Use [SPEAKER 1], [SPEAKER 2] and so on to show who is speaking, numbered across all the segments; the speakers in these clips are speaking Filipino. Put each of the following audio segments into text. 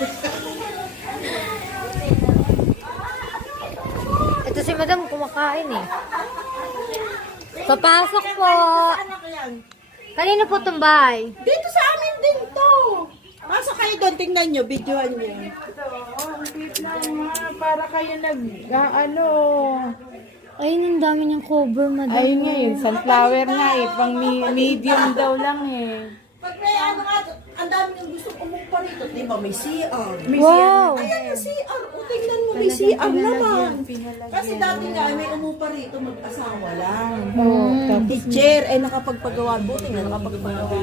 [SPEAKER 1] Ito si madam kumakain eh. Papasok po.
[SPEAKER 2] Anak yan.
[SPEAKER 1] Kanino po itong bahay?
[SPEAKER 2] Dito sa amin din to. Pasok kayo doon, tingnan nyo, videohan nyo. Para kayo ano.
[SPEAKER 1] Ayun, ang dami niyang cover, madam.
[SPEAKER 3] Ayun nga eh, sunflower nga eh, pang medium daw lang eh.
[SPEAKER 2] Pag may ano nga, ang dami nang gusto umupa rito. Di ba, may CR.
[SPEAKER 1] Wow!
[SPEAKER 2] Ayan yung CR. O, tingnan mo, may CR naman. Kasi dati nga, may umupa rito, mag-asawa lang. Teacher, ay nakapagpagawa. Buti nga, nakapagpagawa.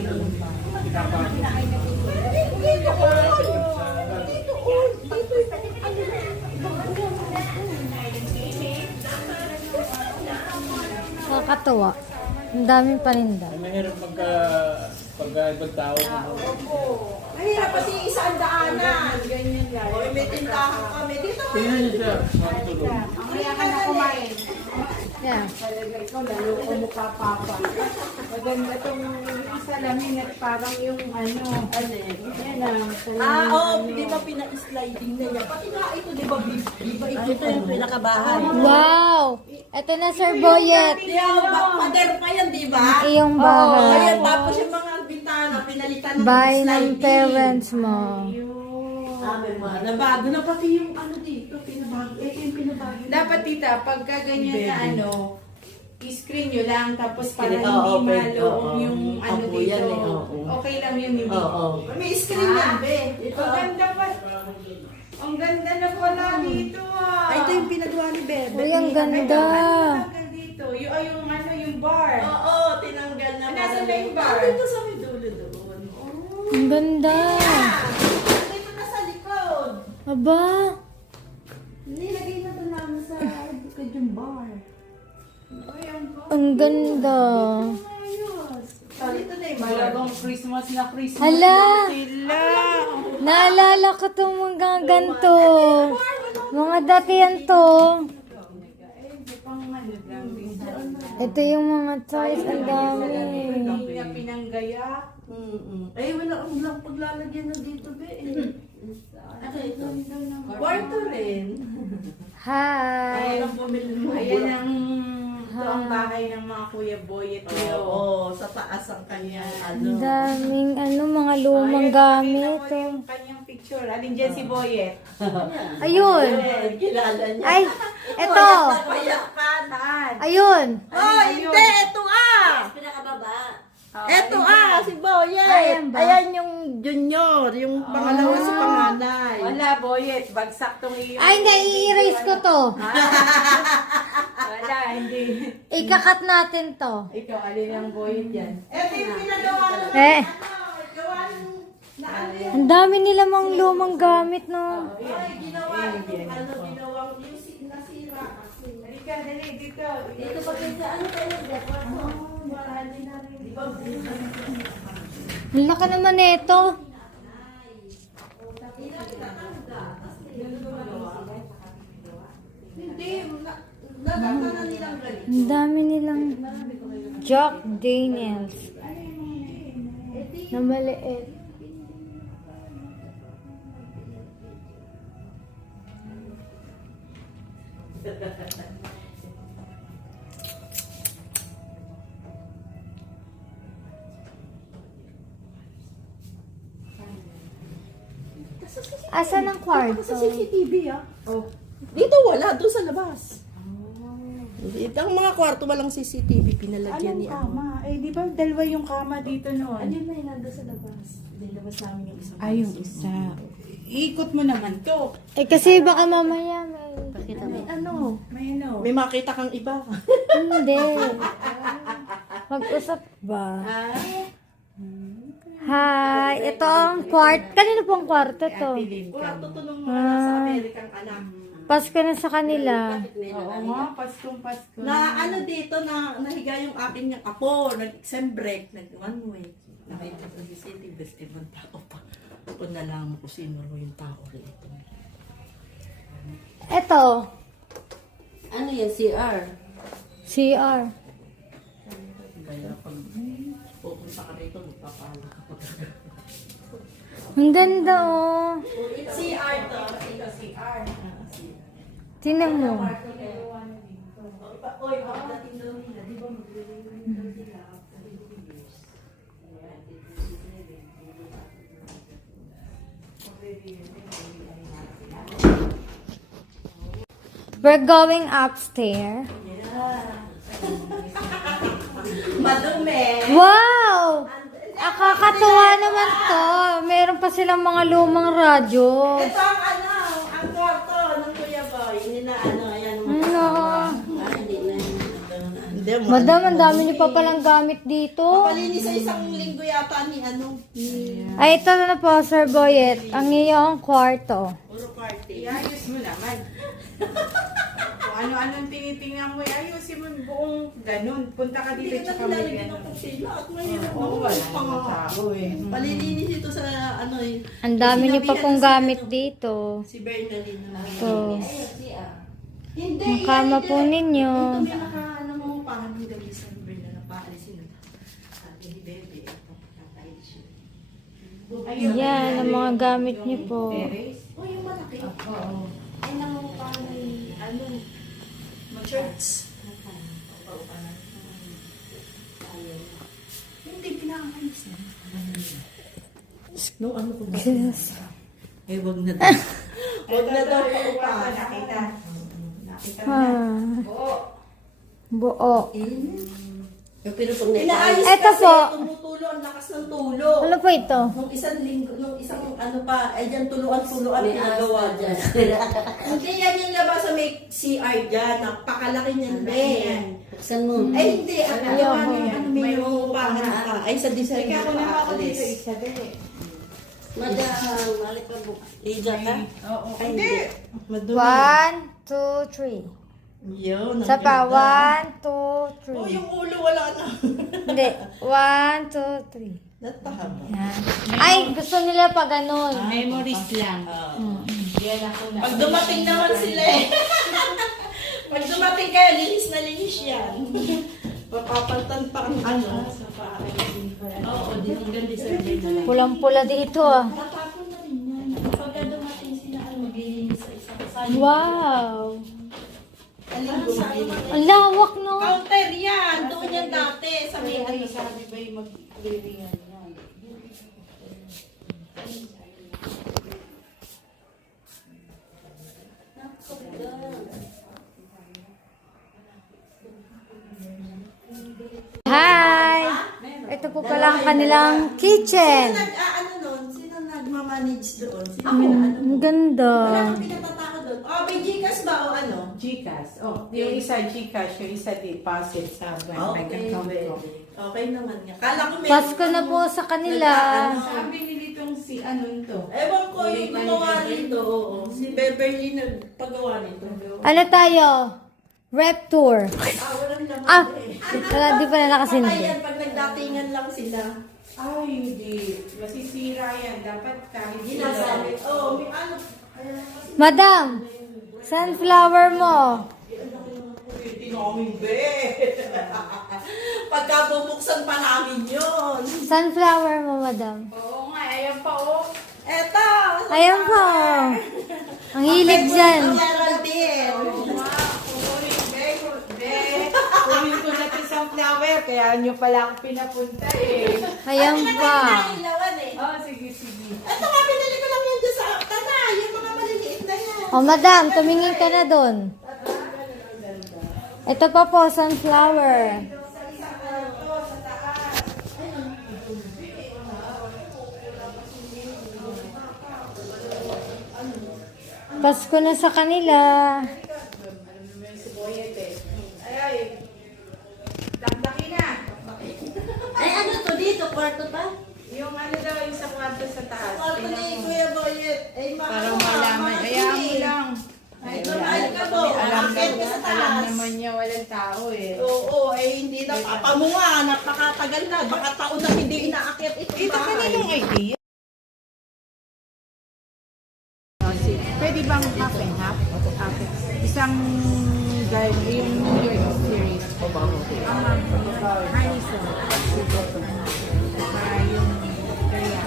[SPEAKER 2] Dito,
[SPEAKER 1] Nakakatawa. Ang daming paninda.
[SPEAKER 4] Mahirap pagka ibang tao.
[SPEAKER 2] mahirap pati isang daanan. Ganyan lang. O, may tindahan kami. Dito,
[SPEAKER 4] Tingnan niyo siya, matulog.
[SPEAKER 2] kaya ka na kumain.
[SPEAKER 1] Yeah.
[SPEAKER 3] Talaga ikaw, lalo ko mukha papa. Maganda itong salamin at parang yung ano yan ang salamin.
[SPEAKER 2] Oo, di ba pina-sliding na niya? Pati nga ito, di ba, ito yung pinakabahay.
[SPEAKER 1] Wow! Ito na, Sir Boyet.
[SPEAKER 2] Pader pa yan, di ba?
[SPEAKER 1] Iyong
[SPEAKER 2] Ayan,
[SPEAKER 1] bahay.
[SPEAKER 2] tapos yung mga bintana, pinalitan ng
[SPEAKER 1] Bahay ng
[SPEAKER 2] sliding.
[SPEAKER 1] parents mo.
[SPEAKER 2] Sabi mo, nabago na pati yung ano dito, pinabago. Ito yung pinabago.
[SPEAKER 3] Dapat tita, pagka ganyan na ano, i-screen nyo lang, tapos para
[SPEAKER 2] Screen,
[SPEAKER 3] hindi
[SPEAKER 2] oo, pwede,
[SPEAKER 3] malo
[SPEAKER 2] oo.
[SPEAKER 3] yung ano
[SPEAKER 2] Opo,
[SPEAKER 3] dito.
[SPEAKER 2] yan eh, oo.
[SPEAKER 3] Okay lang yun, hindi.
[SPEAKER 2] Oo. May screen yan, be. Ito.
[SPEAKER 3] Ang ganda pa. Ang ganda na pala dito ah.
[SPEAKER 2] Ay, ito yung pinagawa ni Bebe.
[SPEAKER 1] Uy, ang ganda.
[SPEAKER 3] Ano dito? Yung ano, yung bar.
[SPEAKER 2] Oo, tinanggal na.
[SPEAKER 3] Nasaan na yung bar?
[SPEAKER 2] Dito sa may dulo doon.
[SPEAKER 1] Ang ganda.
[SPEAKER 2] Dito na sa likod.
[SPEAKER 1] Aba.
[SPEAKER 2] Nilagay na ito namin sa likod yung bar.
[SPEAKER 1] Ang ganda.
[SPEAKER 2] So, dito na yung bar.
[SPEAKER 3] Malagang Christmas na Christmas.
[SPEAKER 1] Hala.
[SPEAKER 3] Sila.
[SPEAKER 1] Naalala ko itong mga ganito. Mga datihan to. Ito yung mga toys. Ang dami.
[SPEAKER 3] Kaya pinanggayak.
[SPEAKER 2] Ay, walang paglalagyan na dito, be. Ano ito? Kwarto rin.
[SPEAKER 1] Hi.
[SPEAKER 2] Walang bumili mo.
[SPEAKER 3] Ayan ang bahay ng mga Kuya Boy at Leo.
[SPEAKER 2] Oo, sa taas ang kanyang ano.
[SPEAKER 1] Ang daming mga lumang gamit.
[SPEAKER 3] Yung kanyang picture. Alin dyan si Boyet?
[SPEAKER 1] Ayun.
[SPEAKER 2] Eh, kilala niya.
[SPEAKER 1] Ay, eto.
[SPEAKER 2] Payak ka.
[SPEAKER 3] Saan?
[SPEAKER 1] Ayun.
[SPEAKER 2] Oh, hindi. Ito Ito si Boyet.
[SPEAKER 1] Ayan ba?
[SPEAKER 2] Ayan yung junior. Yung pangalawa sa panganay.
[SPEAKER 3] Wala, Boyet. Bagsak tong iyo.
[SPEAKER 1] Ay, hindi. I-erase ko to.
[SPEAKER 3] Wala, hindi.
[SPEAKER 1] Ikakat natin to.
[SPEAKER 3] Ikaw, alin ang Boyet yan?
[SPEAKER 2] Ito yung pinagawa na
[SPEAKER 1] Eh,
[SPEAKER 2] gawa na ano yan.
[SPEAKER 1] ang dami nila mga lumang gamit, no?
[SPEAKER 2] Ay, ginawa yung ano, ginawang yung nasira kasi.
[SPEAKER 3] Halika, dali, dito.
[SPEAKER 2] Dito pa kayo ano kayo? Marami na rin. Di ba?
[SPEAKER 1] Ang laki naman nito.
[SPEAKER 2] Hindi, naganda na nilang galing.
[SPEAKER 1] Ang dami nilang Jack Daniels. Na maliit. Asan ang kwarto?
[SPEAKER 2] Sa CCTV
[SPEAKER 3] Oh.
[SPEAKER 2] Dito wala, doon sa labas. Ang mga kwarto walang CCTV, pinalagyan
[SPEAKER 3] Anong
[SPEAKER 2] ni ano.
[SPEAKER 3] kama? Eh, di ba dalawa yung kama dito noon?
[SPEAKER 2] Ayun na, nandun sa labas. Nilabas namin yung isang.
[SPEAKER 3] Ay, yung isa. Ikot mo naman to.
[SPEAKER 1] Eh kasi baka mamaya may...
[SPEAKER 2] May ano?
[SPEAKER 3] May ano?
[SPEAKER 2] May makita kang iba.
[SPEAKER 1] Hindi. Mag-usap ba? Hi, ito ang Kanino pong kwarto to?
[SPEAKER 2] Kwarto to nung mga nasa Amerikang anak.
[SPEAKER 1] Pasko na sa kanila.
[SPEAKER 3] Oo nga, Paskong Pasko.
[SPEAKER 2] Na ano dito, na nahiga yung akin yung apo, nag-exam break, nag-one week. Nakita sa CCTV, best ibang tao pa. Kung nalaman ko sino yung tao rito.
[SPEAKER 1] Ito,
[SPEAKER 5] Ano yan, CR?
[SPEAKER 1] CR.
[SPEAKER 2] Kaya pag pupunta ka rito, magpapala ka.
[SPEAKER 1] Ang ganda oh.
[SPEAKER 2] Sa
[SPEAKER 1] Tingnan mo.
[SPEAKER 2] Oy, pagdating daw nila, di ba maglilinis daw sila after 2 years?
[SPEAKER 1] We're going upstairs.
[SPEAKER 2] Madumi.
[SPEAKER 1] Wow! Nakakatuwa naman to. Meron pa silang mga lumang radyo.
[SPEAKER 2] Ito ang ang kwarto ng Kuya Boy. Hindi na ayan.
[SPEAKER 1] Ano?
[SPEAKER 5] Hindi na.
[SPEAKER 2] Hindi,
[SPEAKER 1] Madam, ang dami niyo pa palang gamit dito.
[SPEAKER 2] Palinis sa isang linggo yata ni
[SPEAKER 1] Ay, ito na po, Sir Boyet. Ang iyong kwarto.
[SPEAKER 2] Puro party.
[SPEAKER 3] Iayos mo naman. Kung ano-anong tinitingnan mo, ayusin mo yung buong ganun. Punta ka
[SPEAKER 2] Hindi
[SPEAKER 3] dito
[SPEAKER 2] ka
[SPEAKER 3] tsaka
[SPEAKER 2] na
[SPEAKER 3] may
[SPEAKER 2] nilalagyan
[SPEAKER 3] ano.
[SPEAKER 2] ng kusina at mahirap
[SPEAKER 3] Oo,
[SPEAKER 2] naman
[SPEAKER 3] wala
[SPEAKER 2] yung pang-
[SPEAKER 3] namang tao eh.
[SPEAKER 2] Palilinis ito sa
[SPEAKER 1] Ang dami niyo pa
[SPEAKER 2] Sinabihan
[SPEAKER 1] pong
[SPEAKER 2] na si
[SPEAKER 1] gamit
[SPEAKER 2] ano,
[SPEAKER 1] dito.
[SPEAKER 2] Si Bernalyn na
[SPEAKER 1] Ito.
[SPEAKER 2] Hindi.
[SPEAKER 1] Ang kama po ninyo.
[SPEAKER 2] Ito may nakaano mo parang hindi dali sa Bernalyn na paalisin na. Sabi ni Bebe, ito nakakailis yun.
[SPEAKER 1] Yan, ang mga gamit niyo po.
[SPEAKER 3] Terrace?
[SPEAKER 2] Oh, yung malaki.
[SPEAKER 3] Oo.
[SPEAKER 2] Ay, naman parang may shirts. Hindi, pinakakalis na. No, ano ko na. Eh, wag na daw. Wag na daw
[SPEAKER 3] Ito,
[SPEAKER 2] pa.
[SPEAKER 3] nakita. Nakita mo na.
[SPEAKER 1] Ah,
[SPEAKER 3] Oo.
[SPEAKER 1] buo.
[SPEAKER 5] Pero pag
[SPEAKER 2] Inaayos
[SPEAKER 1] Eto
[SPEAKER 2] kasi,
[SPEAKER 1] po.
[SPEAKER 2] tumutulo, ang lakas ng tulo.
[SPEAKER 1] Ano po ito?
[SPEAKER 2] Nung isang linggo, nung isang ano pa, eh dyan tuluan-tuluan
[SPEAKER 5] may
[SPEAKER 2] pinagawa
[SPEAKER 5] asawa
[SPEAKER 2] dyan.
[SPEAKER 5] dyan.
[SPEAKER 2] Hindi yan yung labas sa may CR dyan, napakalaki niyan, be.
[SPEAKER 5] Buksan mo.
[SPEAKER 2] Ay, hindi. Ang
[SPEAKER 1] Ayaw
[SPEAKER 2] gawa
[SPEAKER 1] ko.
[SPEAKER 2] niyo, ano, may upahan pa. Ay, sa design
[SPEAKER 3] Ikaw
[SPEAKER 2] pa
[SPEAKER 3] ko na ako dito
[SPEAKER 2] aalis.
[SPEAKER 3] isa dali.
[SPEAKER 5] Madam, mali pa buk. Liga ka?
[SPEAKER 3] Oo.
[SPEAKER 5] Ay,
[SPEAKER 3] Hindi.
[SPEAKER 2] Madumi.
[SPEAKER 1] 1, 2, 3.
[SPEAKER 2] Yun, ang
[SPEAKER 1] Sa pa,
[SPEAKER 2] ganda.
[SPEAKER 1] 1, 2,
[SPEAKER 2] Oh,
[SPEAKER 1] 3.
[SPEAKER 2] yung ulo wala na.
[SPEAKER 1] Hindi, 1, 2, 3.
[SPEAKER 2] Natahaba.
[SPEAKER 1] Yan. Ay, gusto nila pa ganun.
[SPEAKER 3] Memories lang. Yan ako na.
[SPEAKER 2] Pag dumating naman sila eh. Pag dumating kayo, linis na linis yan. Papapaltan pa ang ano. Oo, dinigyan deserve na lang.
[SPEAKER 1] Pulang-pula dito ah.
[SPEAKER 2] Tatapon na rin yan. Pagka dumating sila, maglilinis sa isang side.
[SPEAKER 1] Wow!
[SPEAKER 2] Alin gumaginis?
[SPEAKER 1] Ang lawak no?
[SPEAKER 2] Counter yan! Doon yan dati. Sa may ano.
[SPEAKER 3] Sabi ba yung mag-clearingan yan?
[SPEAKER 1] Hi! Ito po pala ang kanilang kitchen.
[SPEAKER 2] Ano nun? Sino nagmamanage doon? Sino pinaano?
[SPEAKER 1] Ang ganda.
[SPEAKER 2] Wala kang pinatatako doon. Oh, may Gcash ba o ano?
[SPEAKER 3] Gcash. Oh, yung isa Gcash, yung isa deposit sa bank account ko.
[SPEAKER 2] Okay naman nga. Kala ko may...
[SPEAKER 1] Pasko na po sa kanila.
[SPEAKER 3] Sabi nilitong si anong to?
[SPEAKER 2] Ewan ko, yung gumawa nito. Oo. Si Beverly nagpagawa nito.
[SPEAKER 1] Ano tayo? Rep tour.
[SPEAKER 2] Ah, walang laman
[SPEAKER 1] Ah,
[SPEAKER 2] eh.
[SPEAKER 1] wala, di pa na
[SPEAKER 2] Patay
[SPEAKER 1] nakasindi.
[SPEAKER 2] yan pag nagdatingan lang sila.
[SPEAKER 3] Ay, hindi. Masisira yan. Dapat kahit
[SPEAKER 2] Ginagamit. Oo, may ano.
[SPEAKER 1] Madam, sunflower mo.
[SPEAKER 2] Tinaming be. Pagka bubuksan pa namin yun.
[SPEAKER 1] Sunflower mo, madam.
[SPEAKER 3] Oo nga, ayan pa oh.
[SPEAKER 2] Eto!
[SPEAKER 1] Ayan po. Ang hilig dyan.
[SPEAKER 2] Ang Geraldine.
[SPEAKER 3] Kunin ko na ito sa flower, kaya nyo pala ako pinapunta eh.
[SPEAKER 1] Ayan pa.
[SPEAKER 2] Ilawan eh.
[SPEAKER 3] Oh, sige, sige.
[SPEAKER 2] Ito nga, pinili ko lang yun dyan sa tanay. Yung mga maliliit na yan.
[SPEAKER 1] O, madam, tumingin ka na doon. Ito pa po, sunflower. Pasko na sa kanila.
[SPEAKER 3] Ay, dakdaki na.
[SPEAKER 5] Ay, ano to dito? Kwarto pa?
[SPEAKER 3] Yung ano daw, yung sa kwarto sa taas.
[SPEAKER 2] Kwarto
[SPEAKER 3] Tingnan
[SPEAKER 2] ni
[SPEAKER 3] mo.
[SPEAKER 2] Kuya Boyet. Ay,
[SPEAKER 3] Para malaman. Ayaw mo lang.
[SPEAKER 2] Ay, tumahay ka po.
[SPEAKER 3] Alam
[SPEAKER 2] Akit ka sa
[SPEAKER 3] alam
[SPEAKER 2] taas.
[SPEAKER 3] naman niya walang tao eh.
[SPEAKER 2] Oo, eh hindi na papamunga. Napakatagal na. Baka taon na hindi inaakit itong
[SPEAKER 3] Ito
[SPEAKER 2] bahay.
[SPEAKER 3] kaninong idea? Pwede bang half and half? Isang yung series. Harnison. Yung kaya.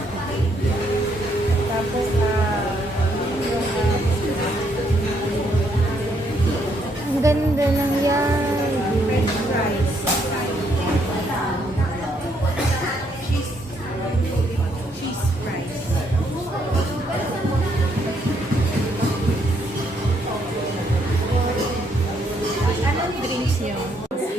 [SPEAKER 3] Tapos, yung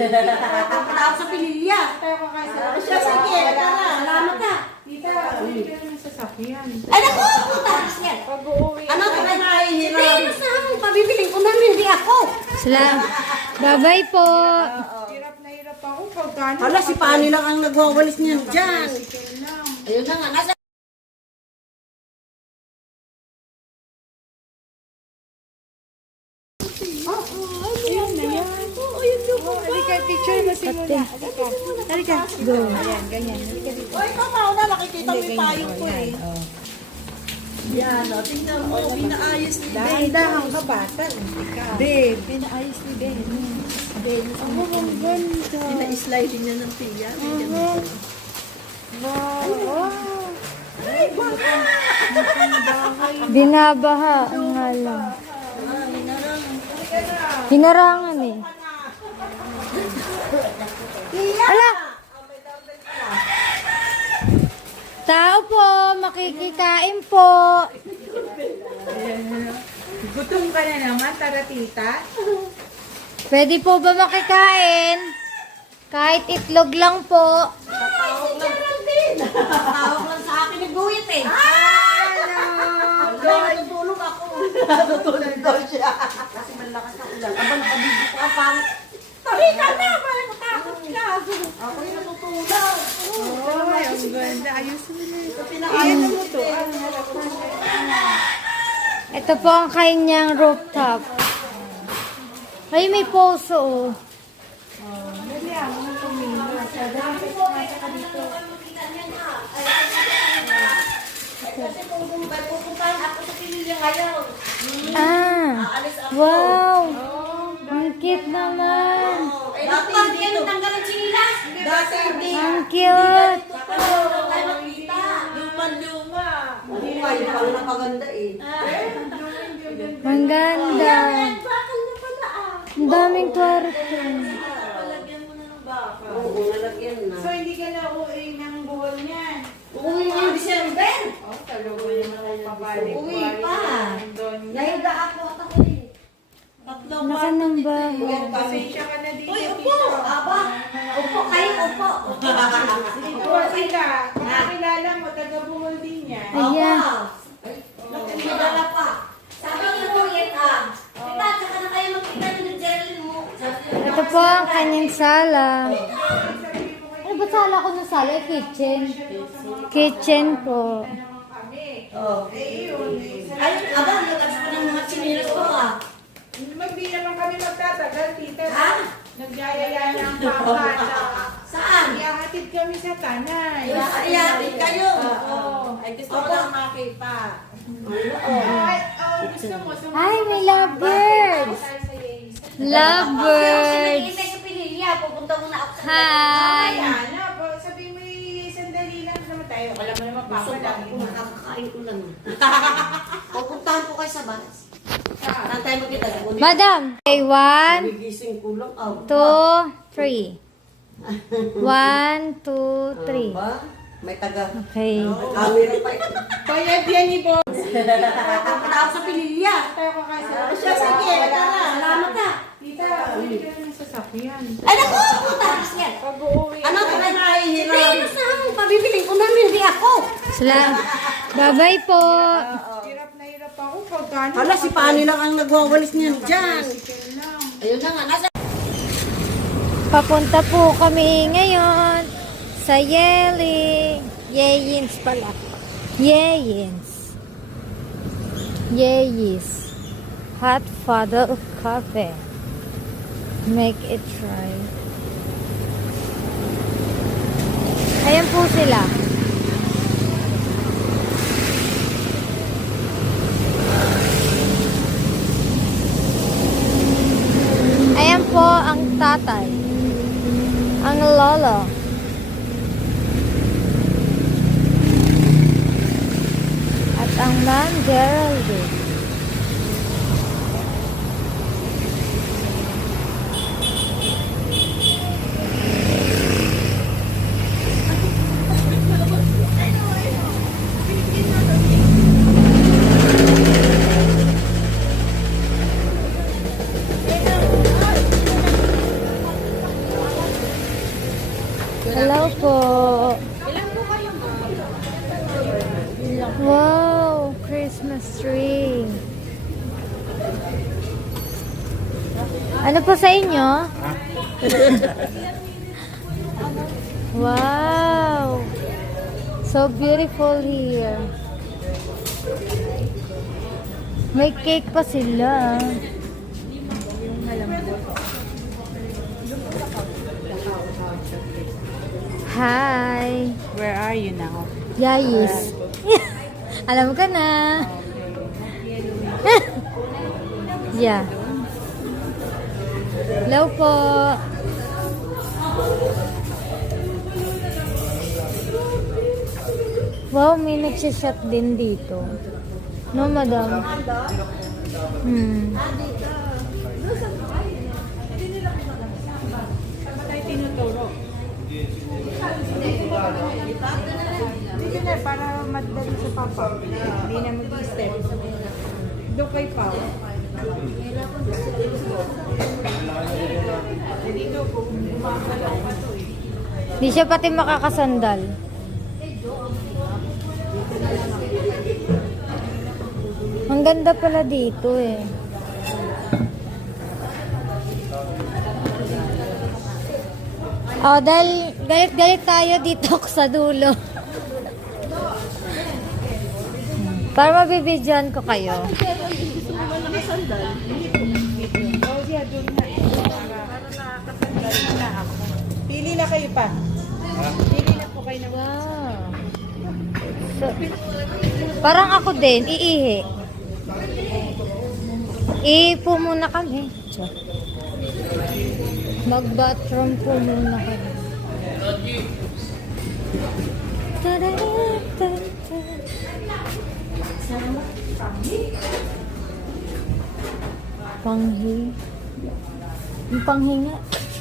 [SPEAKER 5] Pupunta ako sa Pililya.
[SPEAKER 3] Tayo ka kasi.
[SPEAKER 2] Siya, sige, tara.
[SPEAKER 5] Salamat ha.
[SPEAKER 3] Tita, uwi ka naman sa sakyan.
[SPEAKER 5] Ay, naku! Taras yan.
[SPEAKER 3] Pag-uwi.
[SPEAKER 5] Ano?
[SPEAKER 2] Ay, nahihiram.
[SPEAKER 5] Hindi, saan? Pabibiling ko namin, hindi ako.
[SPEAKER 1] Bye-bye po.
[SPEAKER 3] Hirap na hirap ako. Pagkano?
[SPEAKER 5] Hala, si Pani lang ang nagwawalis niyan dyan.
[SPEAKER 3] Bicycle lang.
[SPEAKER 5] Ayun na nga, nasa
[SPEAKER 3] Ayun na yan. Halika, picture mo si Muna. Halika. Halika. Go. Ayan, ganyan. Halika dito.
[SPEAKER 2] Oy, tama na, nakikita mo yung payong ko eh. Yan, o, tingnan mo, pinaayos ni Ben.
[SPEAKER 3] Dahan-dahan ka bata. Babe, pinaayos ni Ben. Ben, ang ganda.
[SPEAKER 2] Pina-sliding niya ng tiya.
[SPEAKER 3] Wow.
[SPEAKER 1] Binabaha ang halang. Hinarangan eh. Ala! Tao po, makikikain po.
[SPEAKER 3] Gutom ka na naman, tara tita.
[SPEAKER 1] Pwede po ba makikain? Kahit itlog lang po.
[SPEAKER 5] tawag lang sa akin ng guyit eh.
[SPEAKER 3] Hello.
[SPEAKER 5] Natutulog ako.
[SPEAKER 2] Natutulog daw siya.
[SPEAKER 5] Kasi malakas na ulan. Aba, nakabibig ko ka pang. Tabi ka na, parang natakot ka. Ako yung natutulog.
[SPEAKER 3] Ay, ang ganda. Ayos mo na.
[SPEAKER 2] Pinaayos
[SPEAKER 3] Ano mo to?
[SPEAKER 1] Ito po ang kanyang rooftop. Ay, may poso oh.
[SPEAKER 3] Dali ako nang tumingin. Dali ka dito.
[SPEAKER 5] Kasi pupuntahan ako sa Pililya ngayon.
[SPEAKER 1] Ah, wow. Ang cute naman.
[SPEAKER 5] Eh, dapat kayo natanggal ang chinilas.
[SPEAKER 2] Dati hindi.
[SPEAKER 1] Ang cute.
[SPEAKER 5] Patulog tayo magkita.
[SPEAKER 2] Luma-luma.
[SPEAKER 5] Buhay, pang napaganda eh.
[SPEAKER 1] Ang ganda.
[SPEAKER 5] Bakal na pala ah.
[SPEAKER 1] Ang daming kwarto.
[SPEAKER 2] Palagyan mo na ng baka.
[SPEAKER 5] Oo, nalagyan na.
[SPEAKER 3] So, hindi ka na uwi ng buwan niyan.
[SPEAKER 5] Uuwi ngayong December.
[SPEAKER 3] Oh, talaga naman ako pabalik.
[SPEAKER 5] Uwi pa.
[SPEAKER 3] Doon.
[SPEAKER 5] Nahiga ako at ako eh.
[SPEAKER 2] Tatlong
[SPEAKER 1] Naka ng baho.
[SPEAKER 3] Pasensya ka na dito.
[SPEAKER 2] Uy, upo!
[SPEAKER 3] tita.
[SPEAKER 5] Aba, upo kayo, upo.
[SPEAKER 3] Ito, tita. Makakilala mo, taga-buhol din yan.
[SPEAKER 1] Ayan.
[SPEAKER 5] Nagdala pa. Sabi niyo po yan ah. Diba, tsaka na kayo magkita ng Geraldine mo.
[SPEAKER 1] Ito po ang kanyang sala. Ano ba sala ko ng sala? Kitchen. Kitchen po.
[SPEAKER 5] Oh. Ay, aba, nagkabis ko ng mga chinilas ko ah.
[SPEAKER 3] Hindi naman kami magtatagal, tita.
[SPEAKER 5] Ha?
[SPEAKER 3] Nagyayaya na ang papa.
[SPEAKER 5] Saan?
[SPEAKER 3] Iyahatid kami sa tanay.
[SPEAKER 5] Ayatin kayo.
[SPEAKER 3] Oo.
[SPEAKER 2] Ay, gusto ko lang makita.
[SPEAKER 3] Ay, gusto mo.
[SPEAKER 1] Ay, may lovebirds. Lovebirds.
[SPEAKER 5] Sinagintay sa Pililya, pupunta muna ako sa
[SPEAKER 1] Hi.
[SPEAKER 3] Ano, sabi mo sandali lang naman tayo. Alam mo naman,
[SPEAKER 5] Gusto
[SPEAKER 3] papa
[SPEAKER 5] ko
[SPEAKER 3] lang.
[SPEAKER 5] ako, nakakakain ko lang. Pupuntahan ko kayo sa bus. Saan tayo magkita?
[SPEAKER 1] Madam. Okay, 1,
[SPEAKER 5] Nagigising ko lang.
[SPEAKER 1] 2, 3. 1, 2, 3.
[SPEAKER 5] Ba? May taga.
[SPEAKER 1] Okay.
[SPEAKER 5] Camera pa ito.
[SPEAKER 3] Bayad yan ni Boss.
[SPEAKER 5] Pupunta ako sa Pililya.
[SPEAKER 3] Tayo ka kasi.
[SPEAKER 2] Siya, sige, tara.
[SPEAKER 5] Salamat ha.
[SPEAKER 3] Tita, uwi ka naman sa sakyan.
[SPEAKER 5] Ay, naku! Taras yan.
[SPEAKER 3] Pag-uwi.
[SPEAKER 5] Ano?
[SPEAKER 2] Ay, nahihiram.
[SPEAKER 5] Hindi, saan? Pabibiling ko namin, hindi ako.
[SPEAKER 1] Bye-bye po.
[SPEAKER 3] Hirap na hirap ako. Pagkano?
[SPEAKER 5] Hala, si Pani lang ang nagwawalis niyan dyan.
[SPEAKER 3] Bicycle lang.
[SPEAKER 5] Ayun na nga, nasa...
[SPEAKER 1] Papunta po kami ngayon sa Yeyins pala. Yeyins. Hot Fudge Cafe. Make it try. Ayan po sila. Ayan po ang tatay. Ang lolo. At ang Ma'am Geraldine. tree. Ano po sa inyo? Wow! So beautiful here. May cake pa sila. Hi!
[SPEAKER 3] Where are you now?
[SPEAKER 1] Yayis. Alam ka na. Yeah. Hello po. Wow, may nagsishot din dito. No, madam? Hmm.
[SPEAKER 3] Tayo tinuturo. Sige na, para madali sa papa. Hindi na mag-step. Doon kay Pao. Dito po, gumagalaw pa to eh.
[SPEAKER 1] Di siya pati makakasandal. Ang ganda pala dito eh. Oh, dahil galit-galit tayo dito ako sa dulo. Para mabibidyoan ko kayo.
[SPEAKER 3] Oh, siya doon na. Para nakakasandal na ako. Pili na kayo pa. Pili na po kayo ng
[SPEAKER 1] Wow. So, parang ako din, iihi. Ipo muna kami. Mag-bathroom po muna kami. Panghi. Yung panghinga.